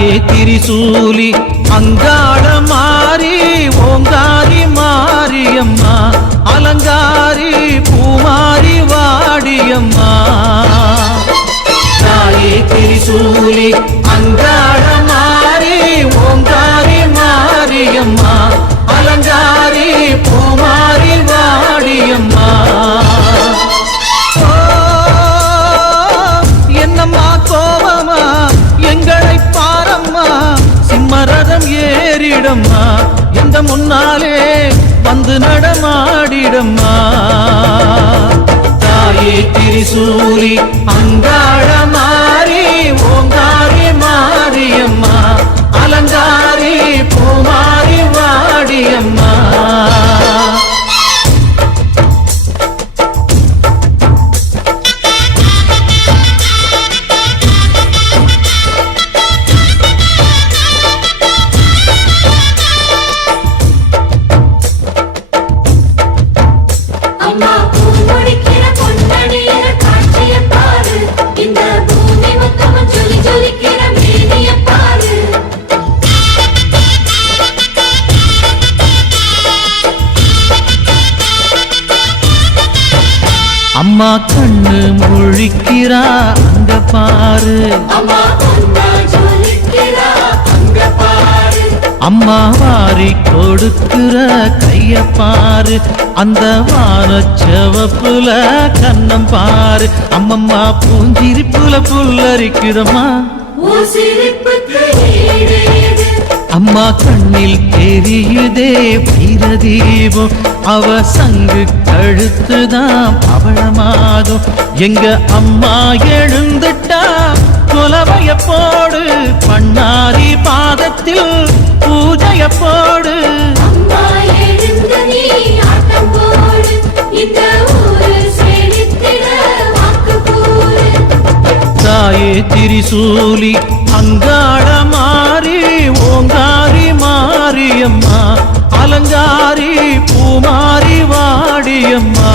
தாயே திரிசூலி அங்காள மாறி ஓங்காரி மாரியம்மா அலங்காரி பூமாரி வாடியம்மா தாயே திரிசூலி அங்காள மாறி ஓங்காரி மாரியம்மா அலங்காரி பூமாரி வாடியம்மா என்னம்மா கோபமா எங்களை பாரம்மா சிம்மரதம் ஏறிடம்மா எந்த முன்னாலே வந்து நடமாடிடம்மா தாயே திரிசூலி அங்காள மாறி ஓங்காரி மாரியம்மா அலங்காரி பூமாரி வாடியம்மா அம்மா கண்ணு முழிக்கிறா அங்க பாரு அம்மா வாரி கொடுக்கிற கைய பாரு அந்த வானச்சவப்புல கண்ணம் பாரு அம்மம்மா பூஞ்சிரிப்புல புல்லரிக்குதம்மா அம்மா கண்ணில் தெரியுதே வீரதீபம் அவ சங்கு கழுத்துதான் பவளமாகும் எங்க அம்மா எழுந்துட்டா கொலவைய போடு பண்ணாரி பாதத்தில் பூஜைய போடு தாயே திரிசூலி அங்காள மாறி ஓங்காரி மாரியம்மா அலங்காரி பூமாரி வாடியம்மா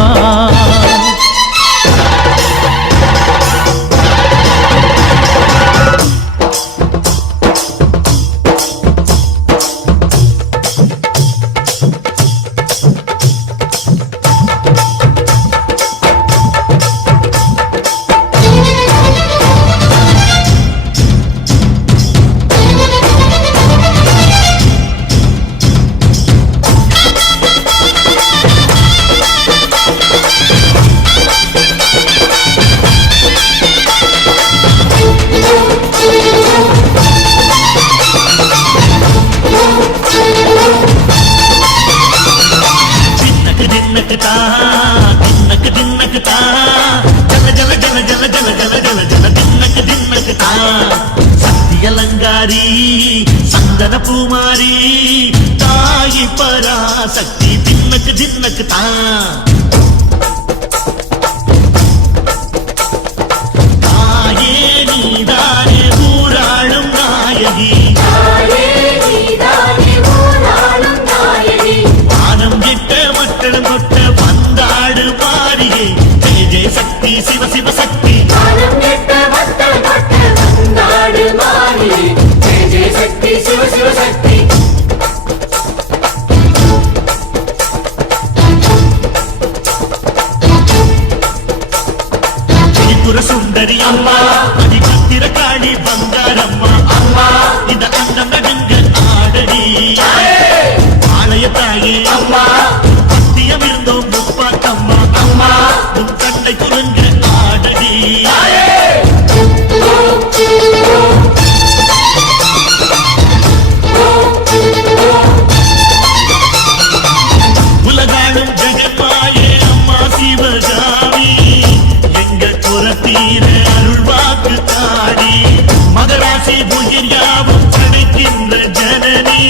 சக்தியலங்காரி சந்தன பூமாரி தாயி பராசக்தி தின்னக்கு தின்னக்கு தாயே நீதானே ஊராளும் நாயகி வானம் கிட்ட மக்களும் கொட்ட வந்தாடு மாறியே ஜெய ஜெய சக்தி சிவ சிவ சக்தி சுந்தரி அம்மா அதிபத்திர காளி பங்காரம்மா அம்மா இந்த அண்ணம் நடுங்க ஆடடி ஆலய தாயே அம்மா பத்தியம் இருந்தோம் முப்பாட்டம்மா அம்மா உன் கண்ணை குறுங்க ஆடடி உலகாளும் ஜெகமாயே அம்மா சிவகாமி எங்க குரத்தீர அருள்வாக்கு தாடி மகராசி புகிர் யாவும் கிடைக்கின்ற ஜனனி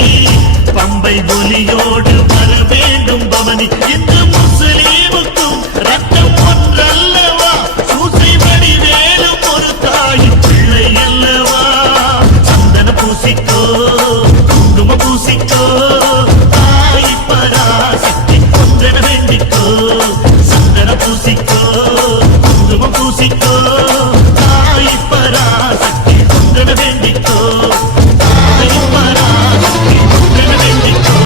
பம்பை ஒலியோடு வர வேண்டும் பவனி இந்த முஸ்லீமுக்கும் ரத்தம் ஒன்றல்லவா சூசை வடி வேலும் ஒரு தாய் பிள்ளை அல்லவா சந்தன பூசிக்கோ